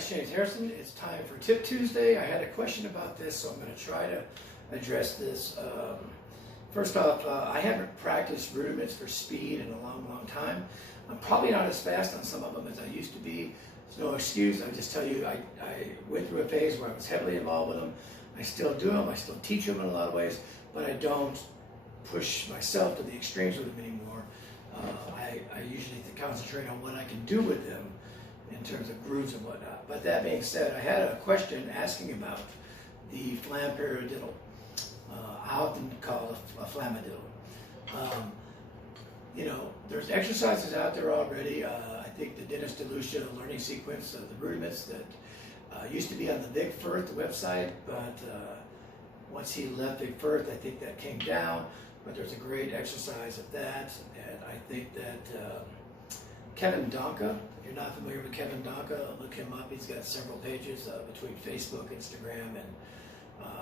guys, James Harrison. It's time for Tip Tuesday. I had a question about this, so I'm going to try to address this. First off, I haven't practiced rudiments for speed in a long time. I'm probably not as fast on some of them as I used to be. It's no excuse. I just tell you, I went through a phase where I was heavily involved with them. I still do them. I still teach them in a lot of ways, but I don't push myself to the extremes with them anymore. I usually concentrate on what I can do with them in terms of grooves and whatnot. But that being said, I had a question asking about the Flam Paradiddle. I often call it a Flamadiddle. You know, there's exercises out there already. I think the Dennis DeLucia learning sequence of the rudiments that used to be on the Vic Firth website, but once he left Vic Firth, I think that came down. But there's a great exercise of that, and I think that Kevin Donka, if you're not familiar with Kevin Donka, look him up. He's got several pages between Facebook, Instagram, and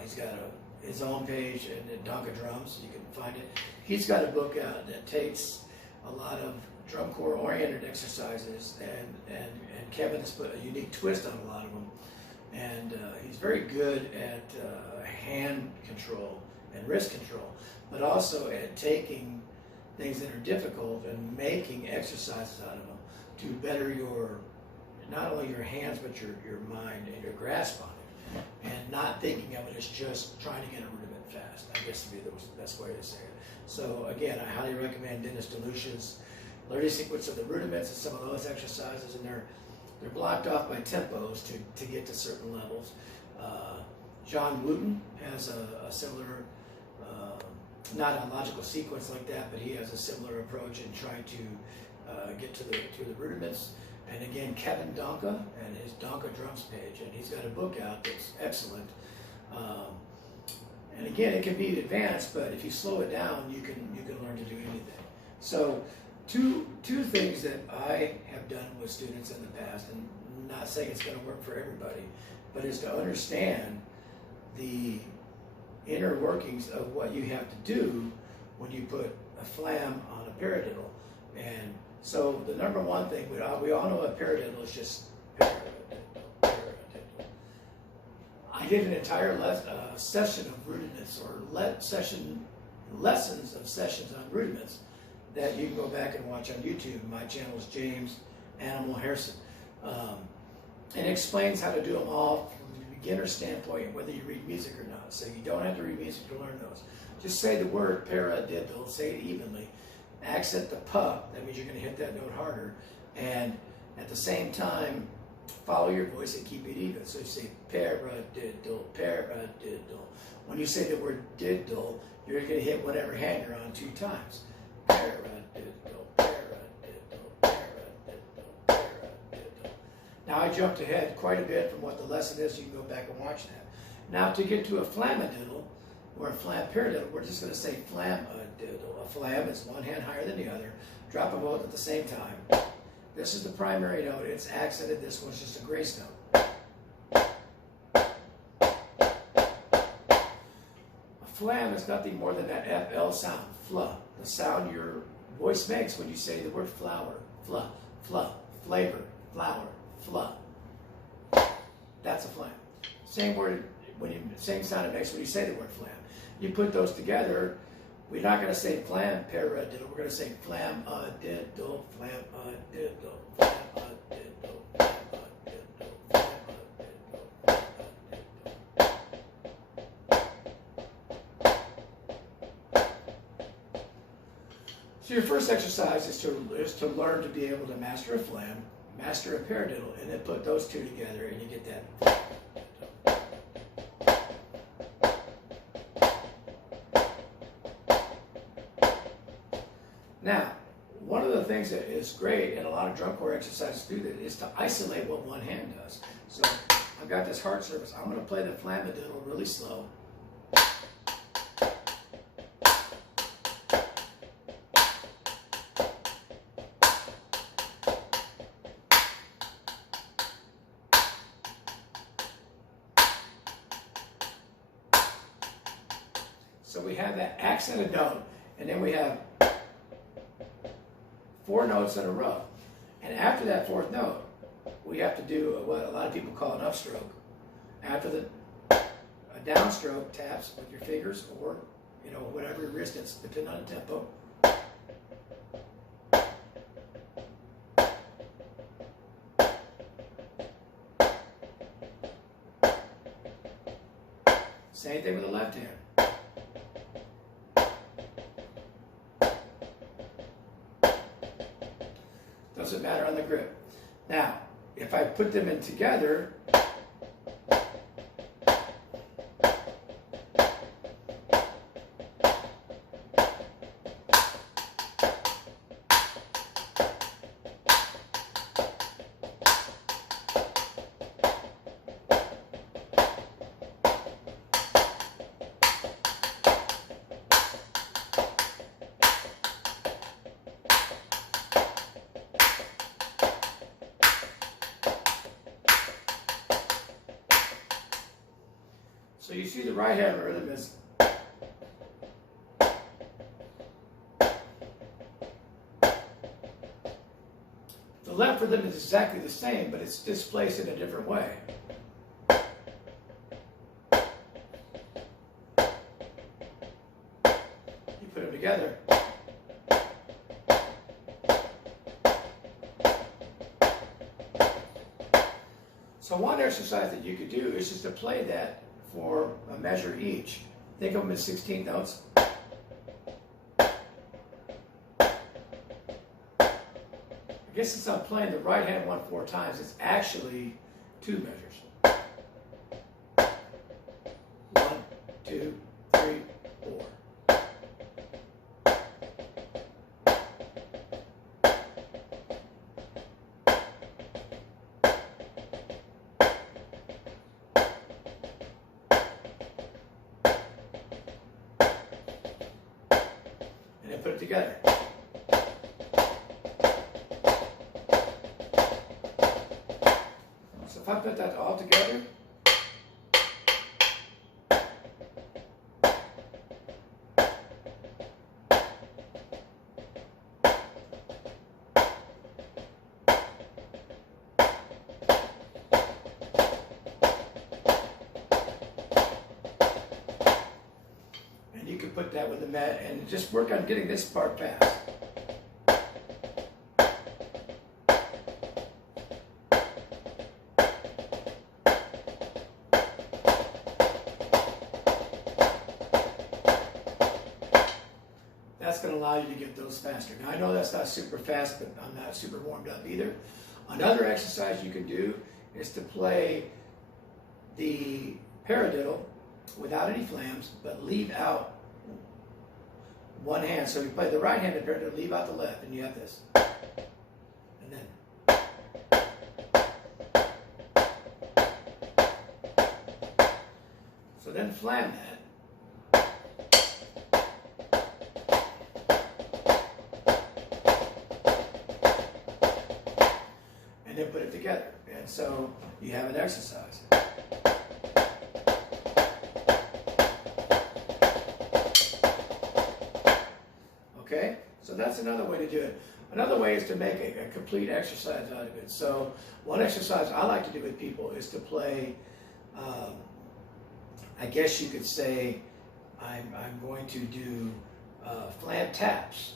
he's got his own page, and Donka Drums, you can find it. He's got a book out that takes a lot of drum corps oriented exercises, and Kevin has put a unique twist on a lot of them. And he's very good at hand control and wrist control, but also at taking things that are difficult and making exercises out of them to better your, not only your hands, but your mind and your grasp on it, and not thinking of it as just trying to get a rudiment fast. I guess would be the best way to say it. So again, I highly recommend Dennis DeLucia's learning sequence of the rudiments and some of those exercises, and they're blocked off by tempos to get to certain levels. John Wooten has a similar, not a logical sequence like that, but he has a similar approach in trying to get to the rudiments. And again, Kevin Donka and his Donka Drums page, and he's got a book out that's excellent. And again, it can be advanced, but if you slow it down, you can learn to do anything. So two things that I have done with students in the past, and I'm not saying it's going to work for everybody, but is to understand the inner workings of what you have to do when you put a flam on a paradiddle. And so the number one thing, we all know a paradiddle is just paradiddle. I did an entire session of rudiments, or lessons of sessions on rudiments that you can go back and watch on YouTube. My channel is James Animal Harrison. And it explains how to do them all from the beginner standpoint, whether you read music or not. So you don't have to read music to learn those. Just say the word paradiddle, say it evenly. Accent the puh, that means you're going to hit that note harder. And at the same time, follow your voice and keep it even. So you say paradiddle, paradiddle. When you say the word diddle, you're going to hit whatever hand you're on 2 times. Paradiddle, paradiddle, paradiddle, paradiddle. Now I jumped ahead quite a bit from what the lesson is. You can go back and watch that. Now to get to a flamadiddle, or a flam paradiddle, we're just going to say flamadiddle. A flam is one hand higher than the other. Drop them both at the same time. This is the primary note. It's accented. This one's just a grace note. A flam is nothing more than that FL sound, fla. The sound your voice makes when you say the word flower, fla, flavor, flower, fla. That's a flam. Same word, same sound it makes when you say the word flam. You put those together, we're not going to say flam paradiddle, we're going to say flamadiddle, flamadiddle, flamadiddle, flamadiddle, flamadiddle. So your first exercise is to learn to be able to master a flam, master a paradiddle, and then put those two together and you get that. Now, one of the things that is great, and a lot of drum corps exercises do that, is to isolate what one hand does. So I've got this heart surface. I'm going to play the flamadiddle really slow. So we have that accented note, and then we have 4 notes in a row. And after that 4th note, we have to do what a lot of people call an upstroke. After a downstroke taps with your fingers or, you know, whatever your wrist is, depending on the tempo. Same thing with the left hand. Doesn't matter on the grip. Now, if I put them in together, so you see the right hand rhythm is the left rhythm is exactly the same, but it's displaced in a different way. You put them together. So one exercise that you could do is just to play that for a measure each. Think of them as 16 notes. I guess since I'm playing the right hand one 4 times, it's actually 2 measures. 1, 2, 3, 4. And then put it together. So if I put that all together, and you can put that with the mat and just work on getting this part fast. That's going to allow you to get those faster. Now I know that's not super fast, but I'm not super warmed up either. Another exercise you can do is to play the paradiddle without any flams, but leave out one hand. So you play the right handed paradiddle, leave out the left, and you have this. And then. So then flam that. And then put it together. And so you have an exercise. Okay? So that's another way to do it. Another way is to make a complete exercise out of it. So one exercise I like to do with people is to play, I guess you could say, I'm going to do flam taps,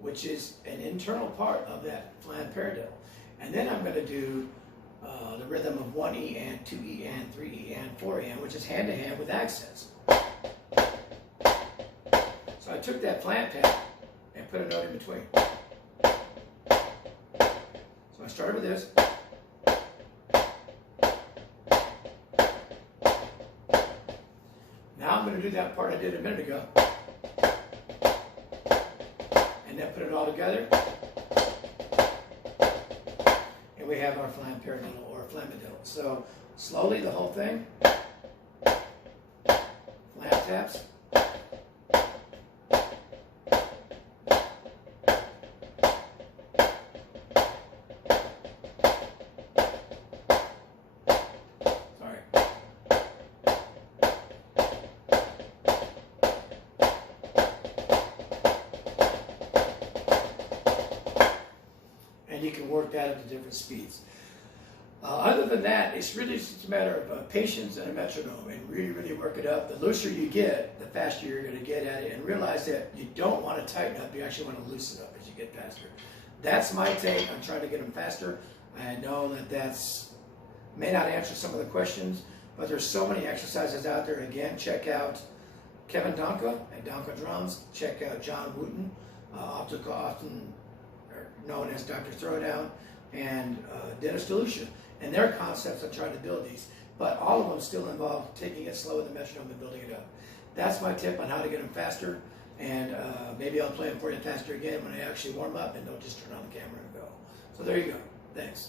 which is an internal part of that flam paradiddle. And then I'm going to do the rhythm of 1 E and 2 E and 3 E and 4 E and, which is hand to hand with accents. So I took that flam tap and put a note in between. So I started with this. Now I'm going to do that part I did a minute ago. And then put it all together. And we have our flam paradiddle or flamadiddle. So slowly the whole thing. Flam taps. and you can work that at the different speeds. Other than that, it's really just a matter of patience and a metronome, and really work it up. The looser you get, the faster you're going to get at it, and realize that you don't want to tighten up, you actually want to loosen up as you get faster. That's my take on trying to get them faster. I know that may not answer some of the questions, but there's so many exercises out there. Again, check out Kevin Donka at Donka Drums. Check out John Wooten, often known as Dr. Throwdown, and Dennis DeLucia, and their concepts on trying to build these. But all of them still involve taking it slow with the metronome and building it up. That's my tip on how to get them faster, and maybe I'll play them for you faster again when I actually warm up and don't just turn on the camera and go. So there you go. Thanks.